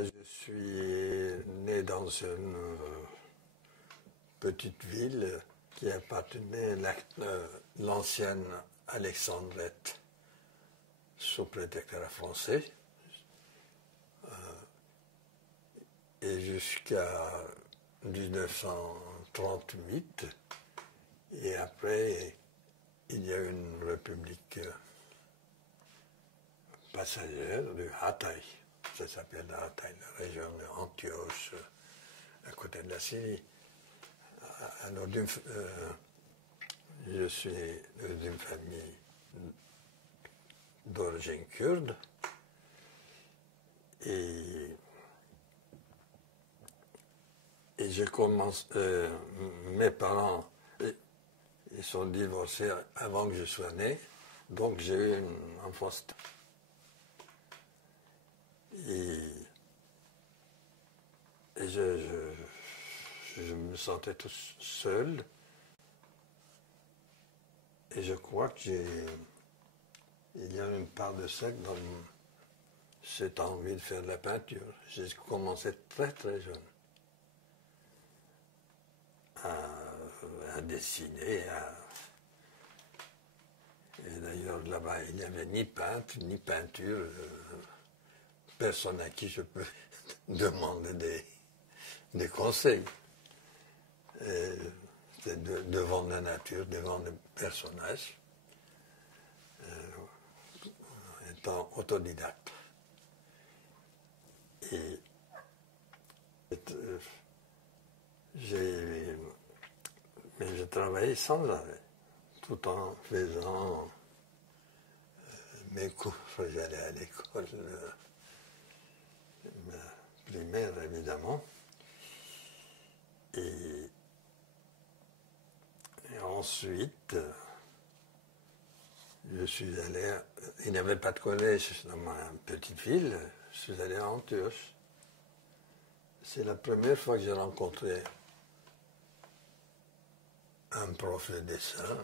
Je suis né dans une petite ville qui appartenait à l'ancienne Alexandrette, sous protectorat français, et jusqu'à 1938. Et après, il y a une république passagère de Hatay. Ça s'appelle Hatay, la région d'Antioche, à côté de la Syrie. Alors, je suis d'une famille d'origine kurde et je commence. Mes parents ils sont divorcés avant que je sois né, donc j'ai eu une enfance. Et je me sentais tout seul. Et je crois qu'il y a une part de ça dans cette envie de faire de la peinture. J'ai commencé très très jeune à dessiner. Et d'ailleurs là-bas, il n'y avait ni peintre, ni peinture. Personne à qui je peux demander des conseils. C'est devant la nature, devant le personnage, étant autodidacte. Et mais je travaillais sans arrêt, tout en faisant mes cours. J'allais à l'école primaire, évidemment. Et ensuite, je suis allé. Il n'y avait pas de collège dans ma petite ville. Je suis allé à Antioche. C'est la première fois que j'ai rencontré un prof de dessin.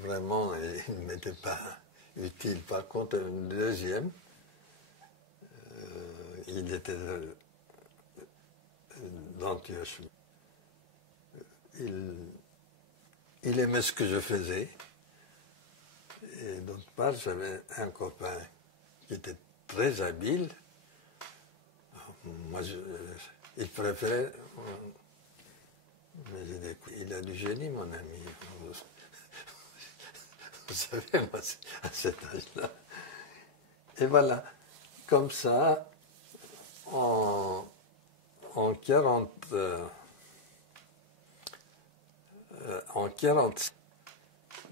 Vraiment, il ne m'était pas utile. Par contre, un deuxième, il était d'Antioche. Il aimait ce que je faisais. Et d'autre part, j'avais un copain qui était très habile. Moi, il préférait. Mais j'ai dit, il a du génie, mon ami. Vous savez, moi, à cet âge-là. Et voilà, comme ça, en 40,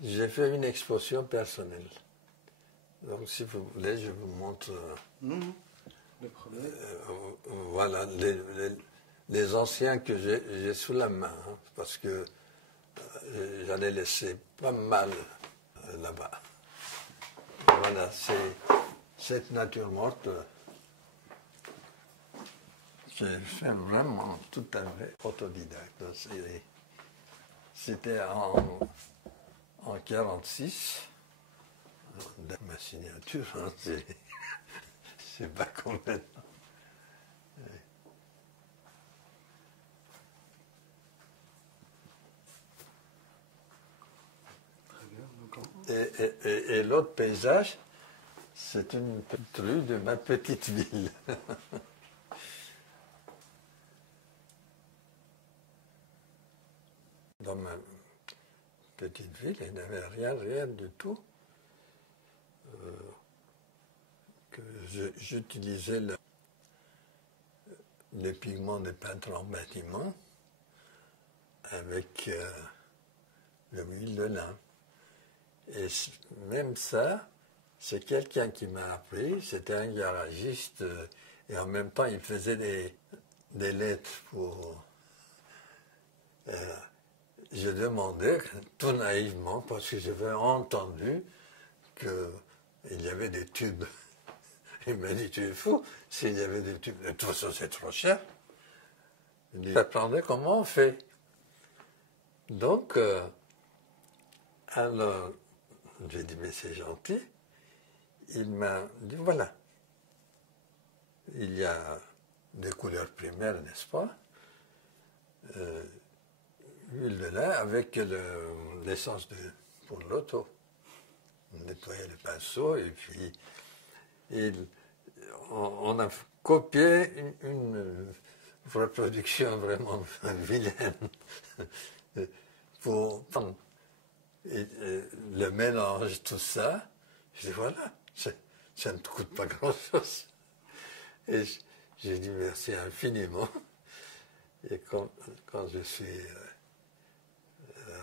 j'ai fait une exposition personnelle. Donc, si vous voulez, je vous montre. Le premier. Voilà, les anciens que j'ai sous la main, hein, parce que j'en ai laissé pas mal là-bas. Voilà, c'est cette nature morte. J'ai fait vraiment tout à fait autodidacte. C'était en 1946. ma signature, hein, c'est pas complètement. Très bien. Donc, Et l'autre paysage, c'est une petite rue de ma petite ville. Dans ma petite ville, il n'y avait rien du tout. Que j'utilisais les pigments de peintre en bâtiment avec le huile de lin. Et même ça, c'est quelqu'un qui m'a appris, c'était un garagiste, et en même temps il faisait des lettres pour... je demandais, tout naïvement, parce que j'avais entendu qu'il y avait des tubes. Il m'a dit, tu es fou, s'il y avait des tubes, de toute façon c'est trop cher. Il dit, j'attendais comment on fait. Donc, alors, j'ai dit, mais c'est gentil. Il m'a dit, voilà, il y a des couleurs primaires, n'est-ce pas? Huile de lin avec l'essence pour l'auto. On nettoyait le pinceau et puis on a copié une reproduction vraiment vilaine pour le mélange, tout ça. Je dis voilà, ça ne te coûte pas grand-chose. Et j'ai dit merci infiniment. Et quand je suis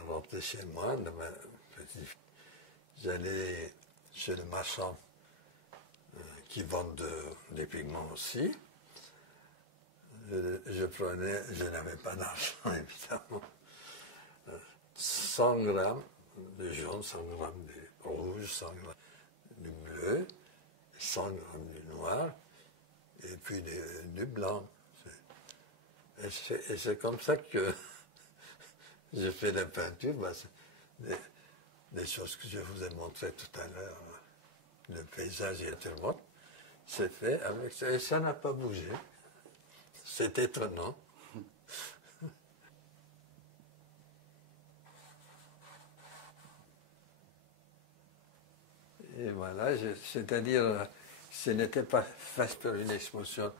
rentré chez moi, dans ma petite, j'allais chez le marchand qui vend des pigments aussi. Je n'avais pas d'argent évidemment. 100 grammes de jaune, 100 grammes de rouge, 100 grammes de bleu, 100 grammes de noir, et puis du blanc. Et c'est comme ça que je fais la peinture. Des choses que je vous ai montrées tout à l'heure, le paysage et le monde, c'est fait avec ça. Et ça n'a pas bougé. C'est étonnant. Et voilà, c'est-à-dire, ce n'était pas fait pour une exposition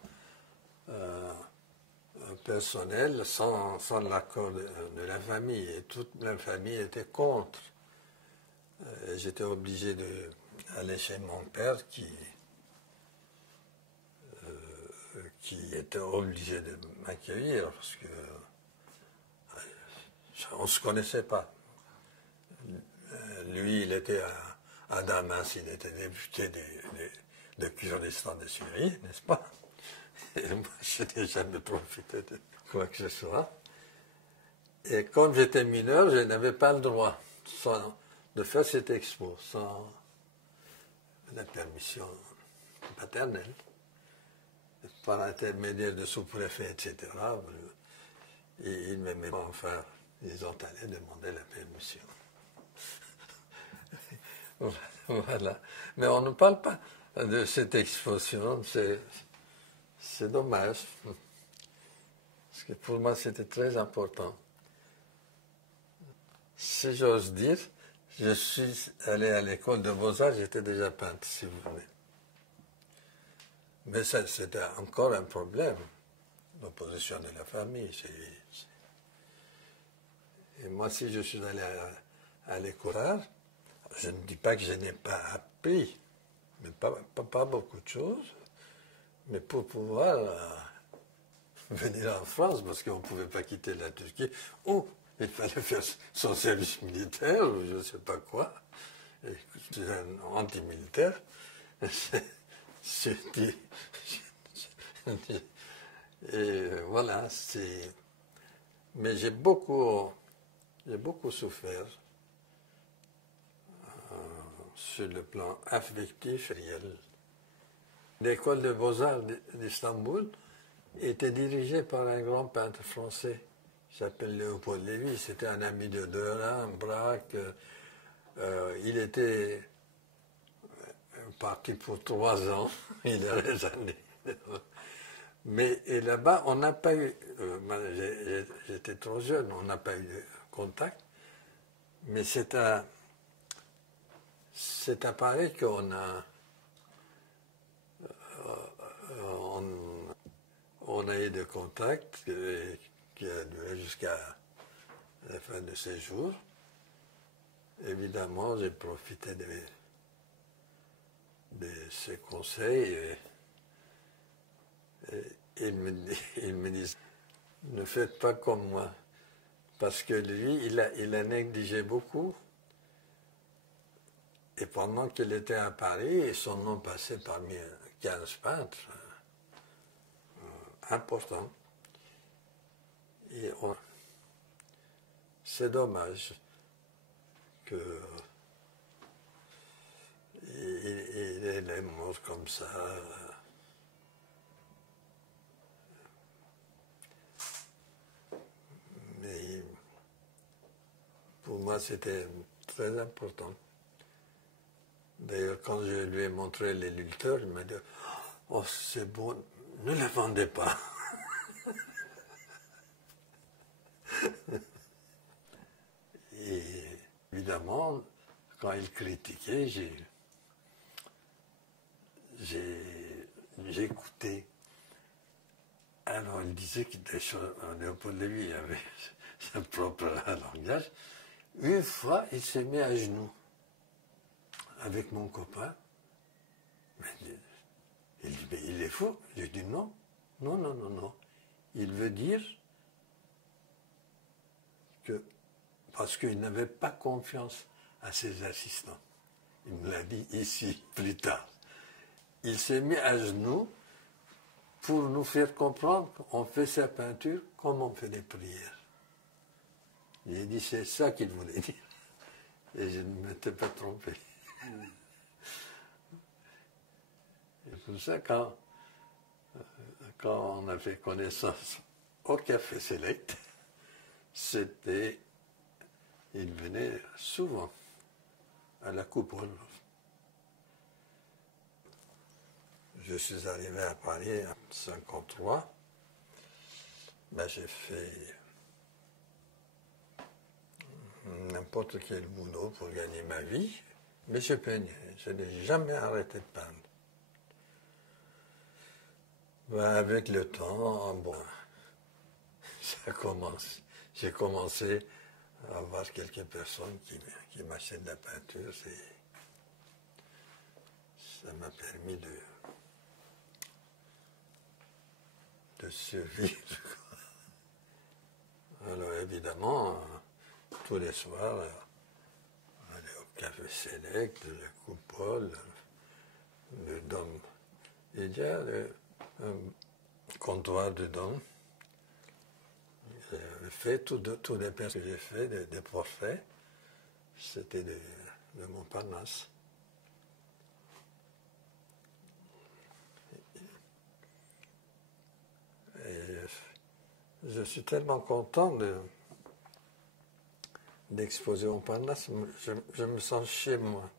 personnelle sans l'accord de la famille. Et toute la famille était contre. J'étais obligé d'aller chez mon père qui était obligé de m'accueillir parce que on ne se connaissait pas. Lui, il était à Damas, il était député de Kurdistan de Syrie, n'est-ce pas? Et moi, je n'ai jamais profité de quoi que ce soit. Et comme j'étais mineur, je n'avais pas le droit de faire cette expo sans la permission paternelle, par intermédiaire de sous-préfet, etc. Et ils m'aimaient pas, enfin, ils ont allé demander la permission. Voilà. Mais on ne parle pas de cette exposition, c'est dommage. Parce que pour moi, c'était très important. Si j'ose dire, je suis allé à l'école de Beaux-Arts, j'étais déjà peintre, si vous voulez. Mais ça, c'était encore un problème, l'opposition de la famille. Et moi, si je suis allé à l'école d'art, je ne dis pas que je n'ai pas appris, mais pas beaucoup de choses, mais pour pouvoir venir en France, parce qu'on ne pouvait pas quitter la Turquie, ou il fallait faire son service militaire, ou je ne sais pas quoi. C'est un anti-militaire. Et voilà, mais j'ai beaucoup souffert sur le plan affectif réel. L'école de Beaux-Arts d'Istanbul était dirigée par un grand peintre français qui s'appelle Léopold Lévy. C'était un ami de Derain, Braque. Il était parti pour 3 ans, il est raisonné. Mais et là-bas, on n'a pas eu, j'étais trop jeune, on n'a pas eu de contact, mais c'est à Paris qu'on a, on a eu des contacts qui a duré jusqu'à la fin de ses jours. Évidemment, j'ai profité de ses conseils et il me dit, ne faites pas comme moi, parce que lui, il a négligé beaucoup. Et pendant qu'il était à Paris, son nom passait parmi 15 peintres importants. C'est dommage qu'il est mort comme ça. Mais pour moi, c'était très important. D'ailleurs, quand je lui ai montré les lutteurs, il m'a dit « Oh, c'est beau, ne les vendez pas !» Et évidemment, quand il critiquait, j'écoutais. Alors, il disait que Léopold Lévy avait son propre langage. Une fois, il s'est mis à genoux avec mon copain. Il dit, mais il est fou. J'ai dit non, non, non, non, non. Il veut dire que, parce qu'il n'avait pas confiance à ses assistants. Il me l'a dit ici, plus tard. Il s'est mis à genoux pour nous faire comprendre qu'on fait sa peinture comme on fait des prières. J'ai dit, c'est ça qu'il voulait dire. Et je ne m'étais pas trompé. C'est pour ça, quand on a fait connaissance au Café Select, il venait souvent à la coupole. Je suis arrivé à Paris en 1953. Ben, j'ai fait n'importe quel boulot pour gagner ma vie, mais je peignais. Je n'ai jamais arrêté de peindre. Ben, avec le temps, bon, ça commence. J'ai commencé à avoir quelques personnes qui m'achètent de la peinture. Ça m'a permis de survivre. Alors évidemment, tous les soirs, on allait au Café Select, la coupole, le Dôme. Il y a un comptoir de Dôme. J'ai fait tous les peintres que j'ai fait, des portraits, c'était de Montparnasse. Et je suis tellement content d'exposer Montparnasse, je me sens chez moi.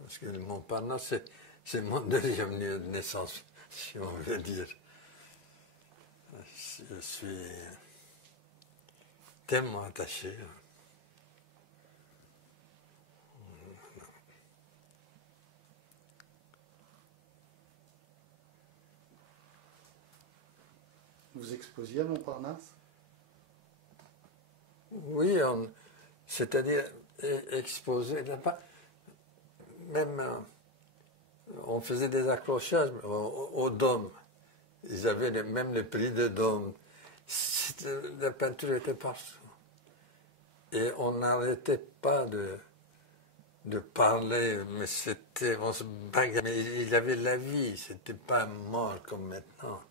Parce que le Montparnasse, c'est mon deuxième lieu de naissance, si on veut dire. Je suis tellement attaché. Vous exposiez à Montparnasse? Oui, c'est-à-dire exposer, même on faisait des accrochages au Dôme. Ils avaient même le prix de Dôme. La peinture était partout. Et on n'arrêtait pas de parler, mais on se bagarrait. Mais il avait la vie, c'était pas mort comme maintenant.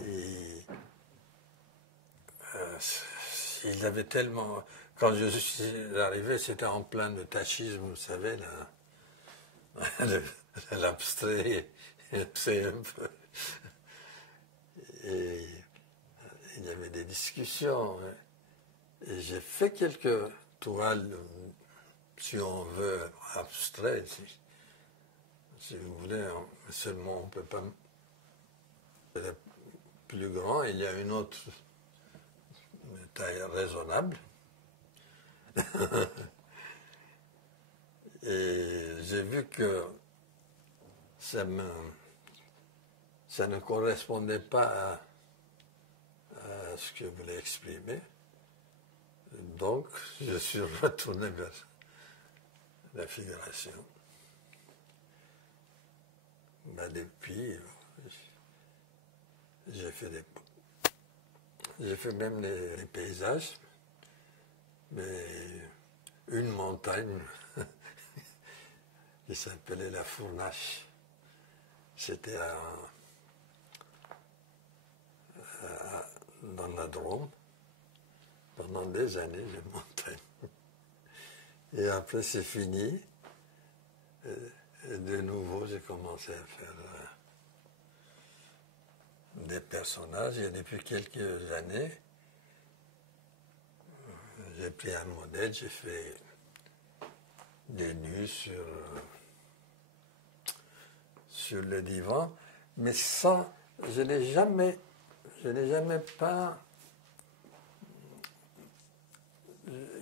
Et, il avait tellement... Quand je suis arrivé, c'était en plein de tachisme, vous savez, l'abstrait, c'est un peu... Et il y avait des discussions. Et j'ai fait quelques toiles, si on veut, abstraites. si vous voulez, seulement on ne peut pas... Le plus grand, il y a une autre taille raisonnable. Et j'ai vu que ça ne correspondait pas à ce que je voulais exprimer. Donc, je suis retourné vers la figuration. Ben, depuis, j'ai fait même les paysages, mais une montagne qui s'appelait la Fournache. C'était dans la Drôme. Pendant des années, les montagnes. Et après, c'est fini. Et de nouveau, j'ai commencé à faire des personnages. Et depuis quelques années, j'ai pris un modèle, j'ai fait des nus sur le divan. Mais ça, je n'ai jamais pas...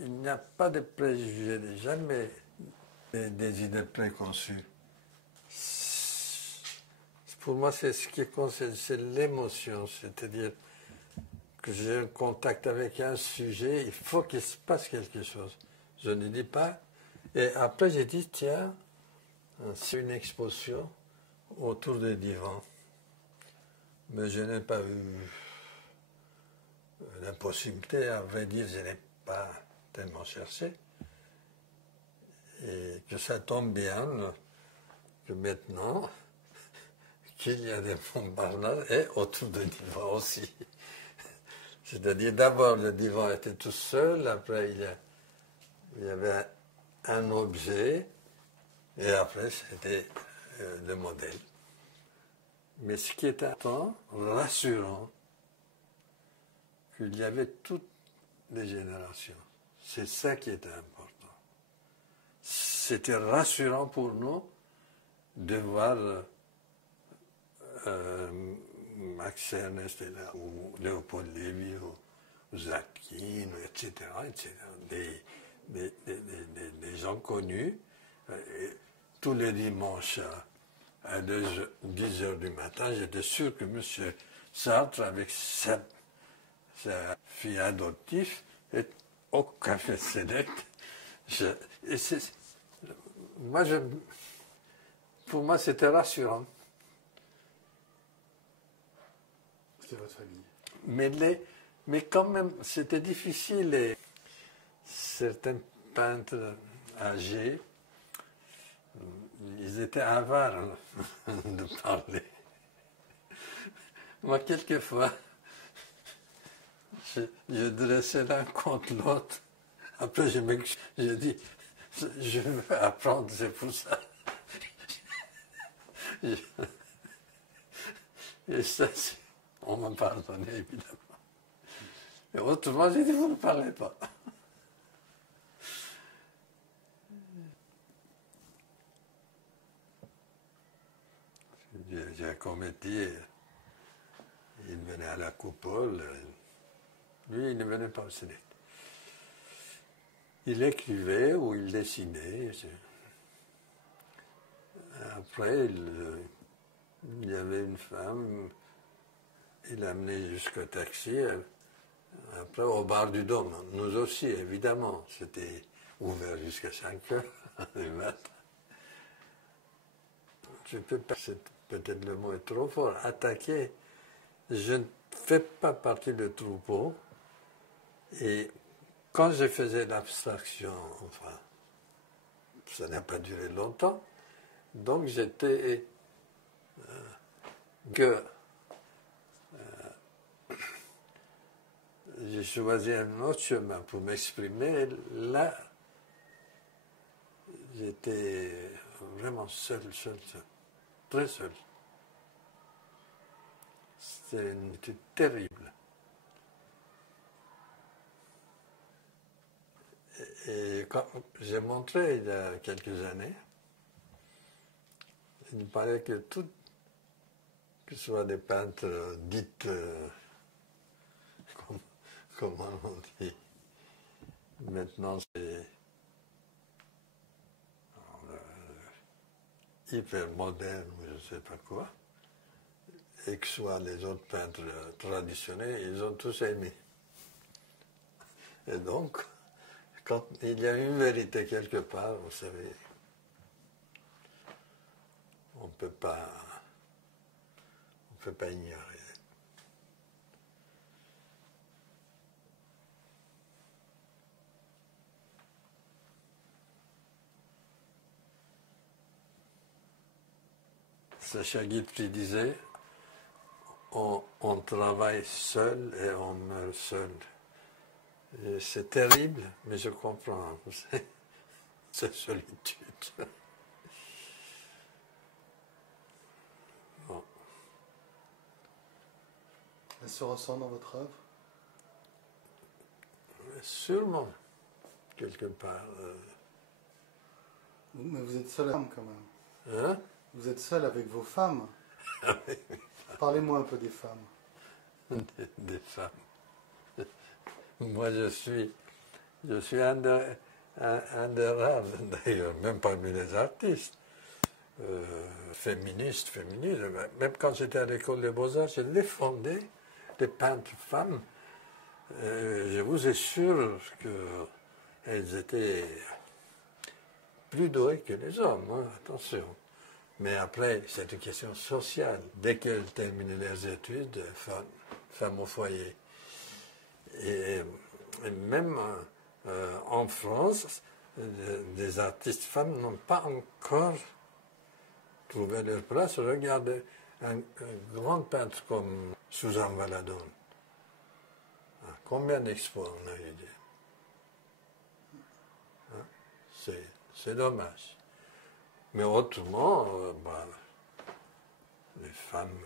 Il n'y a pas de préjugés, jamais des idées préconçues. Pour moi, c'est ce qui concerne, c'est l'émotion, c'est-à-dire que j'ai un contact avec un sujet, il faut qu'il se passe quelque chose. Je ne dis pas. Et après, j'ai dit, tiens, c'est une exposition autour des divans. Mais je n'ai pas eu la possibilité, à vrai dire, je n'ai pas tellement cherché. Et que ça tombe bien que maintenant, qu'il y a des Montparnasse et autour du divan aussi. C'est-à-dire, d'abord, le divan était tout seul, après, il y avait un objet, et après, c'était le modèle. Mais ce qui était important, rassurant, qu'il y avait toutes les générations. C'est ça qui était important. C'était rassurant pour nous de voir Max Ernst est là, ou Léopold Lévy, ou Zakin, etc., etc. Des gens connus. Et tous les dimanches à 10 heures du matin, j'étais sûr que M. Sartre, avec sa fille adoptive, est au Café Select. Pour moi, c'était rassurant. C'était votre famille. Mais quand même, c'était difficile. Et certains peintres âgés, ils étaient avares de parler. Moi, quelquefois, je dressais l'un contre l'autre. Après, j'ai dit, je veux apprendre, c'est pour ça. Et ça, on m'a pardonné, évidemment. Et autrement, j'ai dit, vous ne parlez pas. Giacometti, il venait à la coupole. Lui, il ne venait pas au ciné. Il écrivait ou il dessinait. Après, il y avait une femme, il l'amenait jusqu'au taxi, après au bar du Dôme. Nous aussi, évidemment, c'était ouvert jusqu'à 5 heures du matin. Je peux pas, peut-être le mot est trop fort, attaquer. Je ne fais pas partie du troupeau. Et quand je faisais l'abstraction, enfin, ça n'a pas duré longtemps, donc j'étais j'ai choisi un autre chemin pour m'exprimer. Là, j'étais vraiment seul, très seul. C'était terrible. Et quand j'ai montré il y a quelques années, il paraît que que ce soit des peintres dites, comment on dit, maintenant c'est hyper moderne ou je ne sais pas quoi, et que ce soit les autres peintres traditionnels, ils ont tous aimé. Et donc, quand il y a une vérité quelque part, vous savez, on ne peut pas ignorer. Sacha Guitry disait, on travaille seul et on meurt seul. C'est terrible, mais je comprends, vous savez, cette solitude. Bon. Elle se ressent dans votre œuvre? Sûrement, quelque part. Mais vous êtes seul avec vos femmes quand même. Hein? Vous êtes seul avec vos femmes. Parlez-moi un peu des femmes. Des femmes. Moi, je suis un des rares, d'ailleurs, même parmi les artistes, féministes. Même quand j'étais à l'école des Beaux-Arts, je défendais des peintres femmes. Je vous assure qu'elles étaient plus douées que les hommes, hein, attention. Mais après, c'est une question sociale. Dès qu'elles terminaient leurs études, femmes au foyer. Et même en France, des artistes femmes n'ont pas encore trouvé leur place. Regardez un grand peintre comme Suzanne Valadon. Combien d'expos on a eu? Hein? C'est dommage. Mais autrement, les femmes...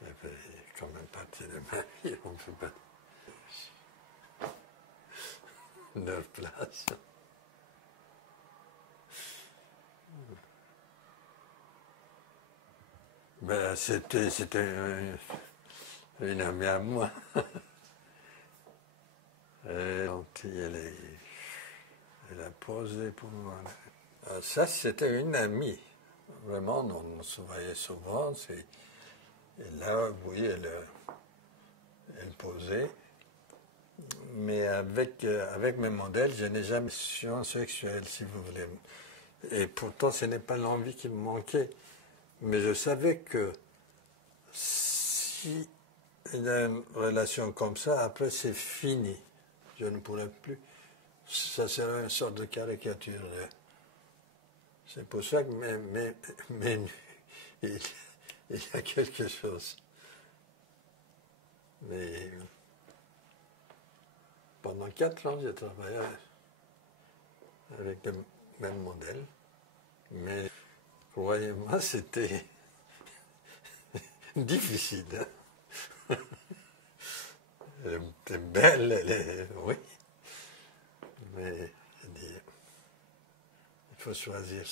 Ça fait quand même partie de ma vie, on ne peut pas... leur place. Ben, c'était une amie à moi. Et elle a posé pour moi. Ça, c'était une amie. Vraiment, on se voyait souvent. Et là, vous voyez, elle posait. Mais avec mes modèles, je n'ai jamais su sexuelle, si vous voulez. Et pourtant, ce n'est pas l'envie qui me manquait. Mais je savais que si il y a une relation comme ça, après c'est fini. Je ne pourrais plus. Ça serait une sorte de caricature. C'est pour ça que il y a quelque chose. Mais pendant 4 ans, j'ai travaillé avec le même modèle. Mais croyez-moi, c'était difficile. Hein? Elle était belle, oui. Mais il faut choisir.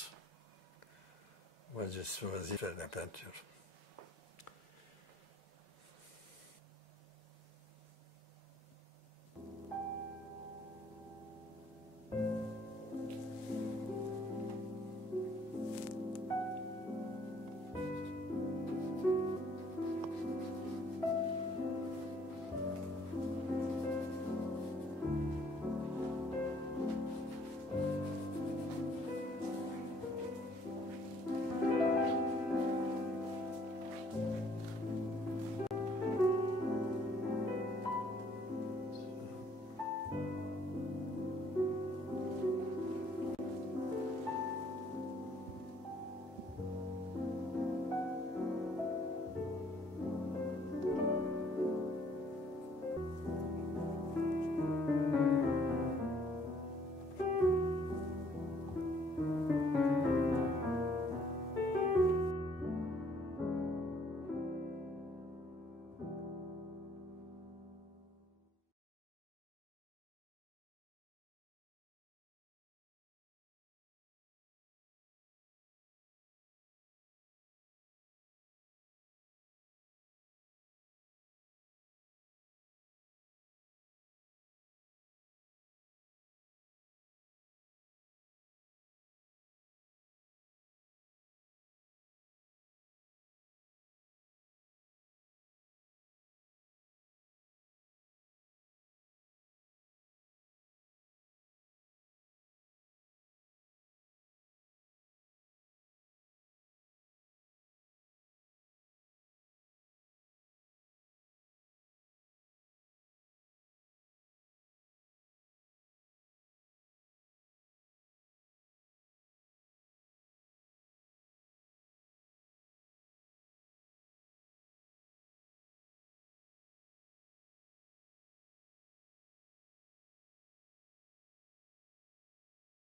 Moi, j'ai choisi de faire la peinture.